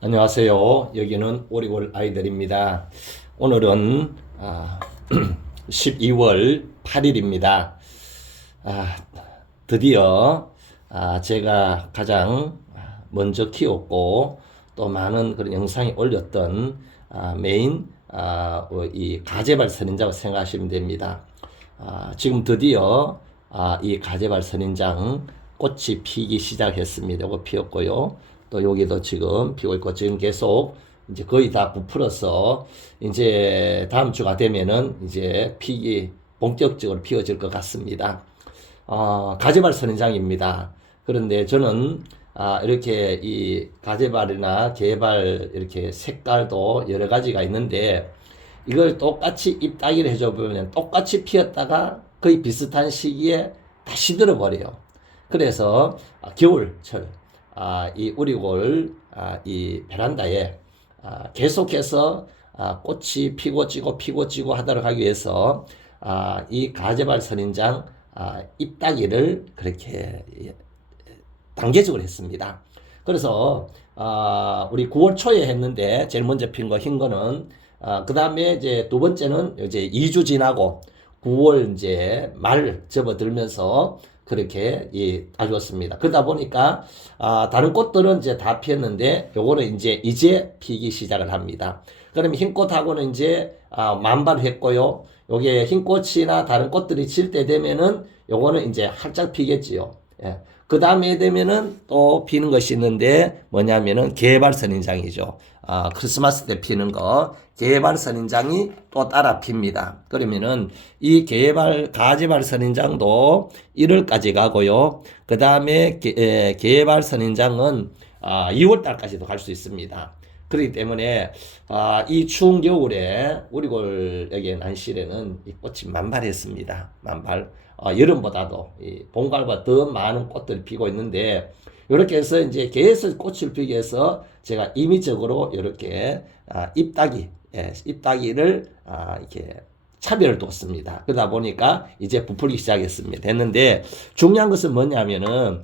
안녕하세요. 여기는 오리골 아이들입니다. 오늘은 12월 8일입니다. 드디어 제가 가장 먼저 키웠고 또 많은 그런 영상이 올렸던 메인 이 가재발 선인장을 생각하시면 됩니다. 지금 드디어 이 가재발 선인장 꽃이 피기 시작했습니다. 이거 피었고요. 또 여기도 지금 피고 있고 지금 계속 이제 거의 다 부풀어서 이제 다음 주가 되면은 이제 피기 본격적으로 피어질 것 같습니다. 가재발 선인장입니다. 그런데 저는 이렇게 이 가재발이나 개발 이렇게 색깔도 여러 가지가 있는데 이걸 똑같이 잎따기를 해줘 보면 똑같이 피었다가 거의 비슷한 시기에 다 시들어 버려요. 그래서 겨울철 이 우리골 이 베란다에 계속해서 꽃이 피고 지고 하도록 하기 위해서 이 가재발 선인장 잎따기를 그렇게 단계적으로 했습니다. 그래서 우리 9월 초에 했는데 제일 먼저 핀 거 흰 거는 그 다음에 이제 두 번째는 이제 2주 지나고 9월 이제 말 접어들면서 그렇게 따주었습니다. 그러다 보니까 다른 꽃들은 이제 다 피었는데 요거는 이제 피기 시작을 합니다. 그러면 흰 꽃하고는 이제 만발했고요. 요게 흰 꽃이나 다른 꽃들이 질 때 되면은 요거는 이제 활짝 피겠지요. 예. 그 다음에 되면은 또 피는 것이 있는데 뭐냐면은 개발 선인장이죠. 크리스마스 때 피는 거 개발 선인장이 또 따라 핍니다. 그러면은 이 가재발 선인장도 1월까지 가고요. 그 다음에 개발 선인장은 2월 달까지도 갈 수 있습니다. 그렇기 때문에 이 추운 겨울에 우리골 여기 난실에는 이 꽃이 만발했습니다. 만발. 여름보다도 봄가을보다 더 많은 꽃들이 피고 있는데 이렇게 해서 이제 계속 꽃을 피기 위해서 제가 임의적으로 이렇게 잎따기를 이렇게 차별을 뒀습니다. 그러다 보니까 이제 부풀기 시작했습니다. 됐는데 중요한 것은 뭐냐면은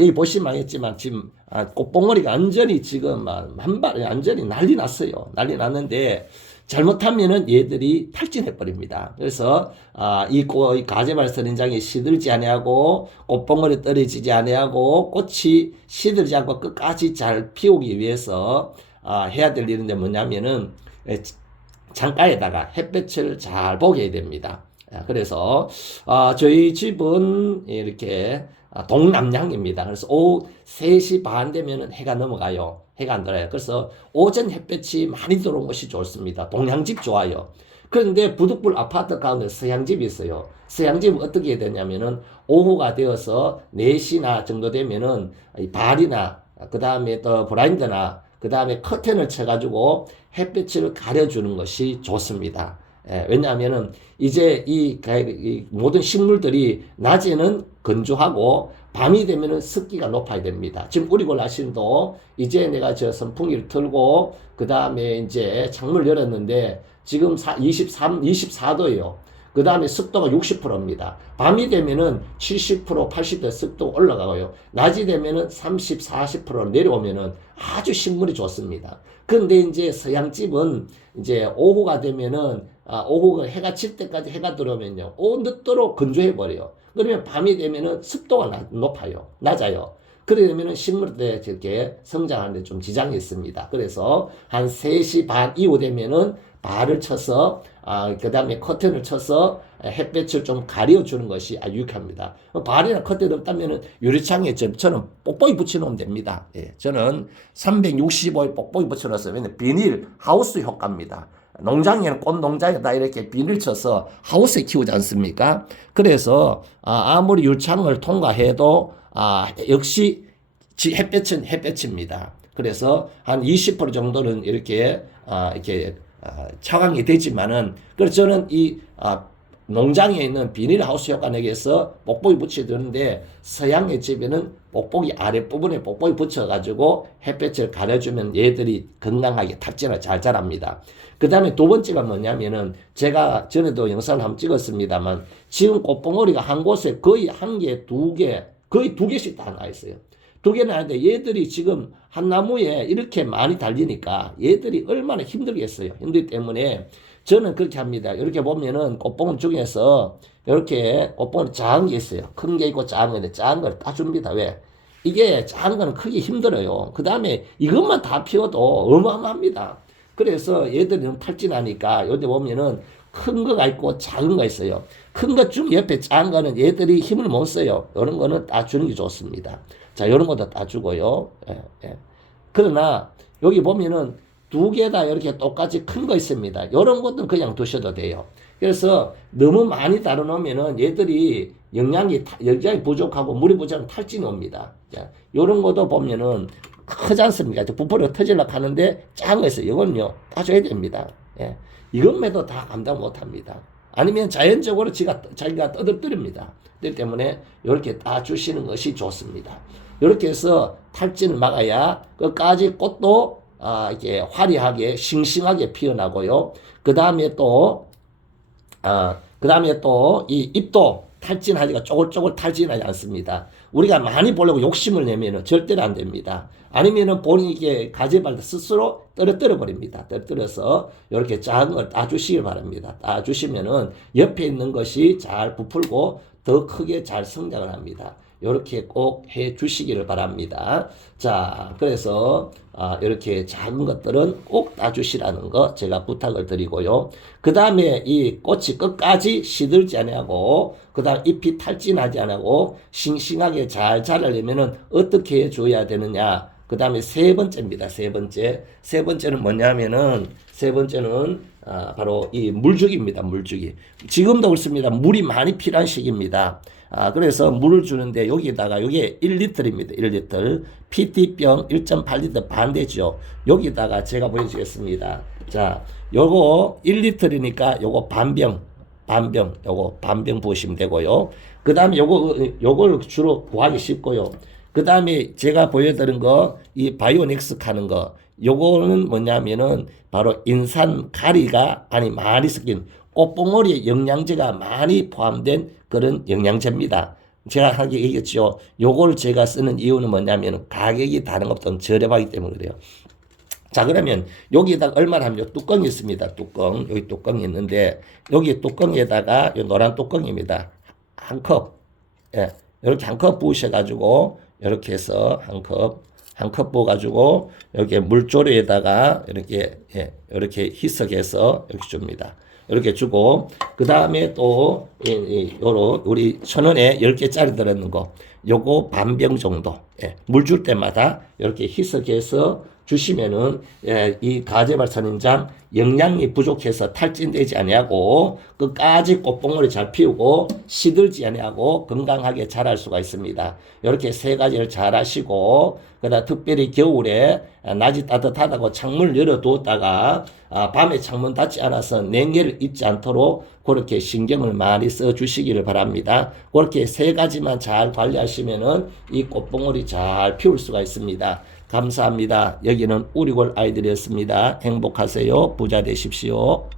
여기 보시면 알겠지만 지금 꽃봉오리가 완전히 지금 만발 완전히 난리 났어요. 난리 났는데 잘못하면은 얘들이 탈진해 버립니다. 그래서 이 가재발 선인장이 시들지 아니하고 꽃봉오리 떨어지지 아니하고 꽃이 시들지 않고 끝까지 잘 피우기 위해서 해야 될 일인데 뭐냐면은 창가에다가 햇볕을 잘 보게 해야 됩니다. 그래서 저희 집은 이렇게 동남향입니다. 그래서 오후 3시 반 되면은 해가 넘어가요. 해가 안 들어요. 그래서 오전 햇볕이 많이 들어온 것이 좋습니다. 동향집 좋아요. 그런데 부득불 아파트 가운데 서양집이 있어요. 서양집은 어떻게 해야 되냐면은 오후가 되어서 4시나 정도 되면은 발이나 그 다음에 또 블라인드나 그 다음에 커튼을 쳐가지고 햇빛을 가려주는 것이 좋습니다. 왜냐하면은 이제 이 모든 식물들이 낮에는 건조하고 밤이 되면은 습기가 높아야 됩니다. 지금 우리골 나신도 이제 내가 저 선풍기를 틀고 그 다음에 이제 창문을 열었는데 지금 24도예요. 그 다음에 습도가 60%입니다. 밤이 되면은 70%, 80% 습도가 올라가고요. 낮이 되면은 30, 40% 내려오면은 아주 식물이 좋습니다. 그런데 이제 서양집은 이제 오후가 되면은 오후가 해가 질 때까지 해가 들어오면요. 오후 늦도록 건조해 버려요. 그러면 밤이 되면은 습도가 높아요. 낮아요. 그러게 되면은 식물들에 저렇게 성장하는데 좀 지장이 있습니다. 그래서 한 3시 반 이후 되면은 발을 쳐서 그 다음에 커튼을 쳐서 햇볕을 좀 가려주는 것이 아주 유익합니다. 발이나 커튼 없다면은 유리창에 저는 뽁뽁이 붙여놓으면 됩니다. 예, 저는 365일 뽁뽁이 붙여놨어요. 왜냐면 비닐 하우스 효과입니다. 농장에는 꽃 농장에다 이렇게 비닐 쳐서 하우스에 키우지 않습니까? 그래서 아무리 유창을 통과해도 역시 햇볕은 햇볕입니다. 그래서 한 20% 정도는 이렇게 차광이 되지만은 그래서 저는 이 농장에 있는 비닐하우스 효과 내기 위해서 뽁뽁이 붙여두는데 서양의 집에는 뽁뽁이 아랫부분에 뽁뽁이 붙여가지고 햇볕을 가려주면 얘들이 건강하게 탑진을 잘 자랍니다. 그 다음에 두 번째가 뭐냐면은 제가 전에도 영상을 한번 찍었습니다만 지금 꽃봉오리가 한 곳에 거의 한 개, 두 개, 거의 두 개씩 다 나와 있어요. 두 개는 아닌데 얘들이 지금 한 나무에 이렇게 많이 달리니까 얘들이 얼마나 힘들겠어요. 힘들기 때문에 저는 그렇게 합니다. 이렇게 보면은 꽃봉 중에서 이렇게 꽃봉은 작은 게 있어요. 큰 게 있고 작은 건데 작은 걸 따줍니다. 왜? 이게 작은 거는 크기 힘들어요. 그 다음에 이것만 다 피워도 어마어마합니다. 그래서 얘들이 너무 탈진하니까 여기 보면은 큰 거가 있고 작은 거 있어요. 큰 것 중 옆에 작은 거는 얘들이 힘을 못 써요. 이런 거는 따주는 게 좋습니다. 자, 이런 것도 따주고요. 예, 예. 그러나 여기 보면은 두 개 다 이렇게 똑같이 큰 거 있습니다. 이런 것들은 그냥 두셔도 돼요. 그래서 너무 많이 다뤄놓으면은 얘들이 영양이 부족하고 물이 부족하면 탈진이 옵니다. 자, 이런 것도 보면은 크지 않습니까? 부풀어 터지려고 하는데 작은 거 있어요. 이건요, 따줘야 됩니다. 예. 이것매도 다 감당 못 합니다. 아니면 자연적으로 자기가 떠들뜨립니다. 그렇기 때문에 이렇게 따주시는 것이 좋습니다. 이렇게 해서 탈진을 막아야 끝까지 꽃도 이렇게 화려하게 싱싱하게 피어나고요. 그 다음에 또 이 잎도 탈진하기가 쪼글쪼글 탈진하지 않습니다. 우리가 많이 보려고 욕심을 내면은 절대로 안 됩니다. 아니면은 본인이 이게 가지발 스스로 떨어뜨려 버립니다. 떨어뜨려서 이렇게 작은 걸 따주시길 바랍니다. 따주시면은 옆에 있는 것이 잘 부풀고 더 크게 잘 성장을 합니다. 이렇게 꼭 해 주시기를 바랍니다. 자, 그래서 이렇게 작은 것들은 꼭 따주시라는 거 제가 부탁을 드리고요. 그 다음에 이 꽃이 끝까지 시들지 않고 그 다음 잎이 탈진하지 않고 싱싱하게 잘 자라려면은 어떻게 해줘야 되느냐. 그 다음에 세 번째입니다. 세 번째는 뭐냐면은 바로 이 물주기입니다. 물주기. 지금도 그렇습니다. 물이 많이 필요한 시기입니다. 그래서 물을 주는데 여기다가 이게 1리터입니다. 1리터. PT병 1.8리터 반 되죠. 여기다가 제가 보여주겠습니다. 자, 요거 1리터니까 요거 반병 부으시면 되고요. 그 다음에 요걸 주로 구하기 쉽고요. 그 다음에 제가 보여드린 거, 이 바이오닉스 하는 거, 요거는 뭐냐면은 바로 인산 가리가 많이 섞인 꽃봉오리에 영양제가 많이 포함된 그런 영양제입니다. 제가 하게 얘기했죠. 요걸 제가 쓰는 이유는 뭐냐면 가격이 다른 것보다 저렴하기 때문에 그래요. 자, 그러면 여기에다가 얼마나 하면 뚜껑이 있습니다. 여기 뚜껑이 있는데 여기 뚜껑에다가 요 노란 뚜껑입니다. 한 컵. 예. 이렇게 한 컵 부으셔가지고 이렇게 해서 한 컵 부어가지고 여기 물조리에다가 이렇게 희석해서 이렇게 줍니다. 이렇게 주고 그 다음에 또 요런 우리 1,000원에 10개짜리 들어있는 거 요거 반병 정도 물 줄 때마다 이렇게 희석해서 주시면은 이 가재발 선인장 영양이 부족해서 탈진되지 아니하고 끝까지 꽃봉오리 잘 피우고 시들지 아니하고 건강하게 자랄 수가 있습니다. 이렇게 세 가지를 잘 하시고 그다음 특별히 겨울에 낮이 따뜻하다고 창문을 열어두었다가 밤에 창문 닫지 않아서 냉해를 입지 않도록 그렇게 신경을 많이 써 주시기를 바랍니다. 그렇게 세 가지만 잘 관리하시면은 이 꽃봉오리 잘 피울 수가 있습니다. 감사합니다. 여기는 우리골 아이들이었습니다. 행복하세요. 부자 되십시오.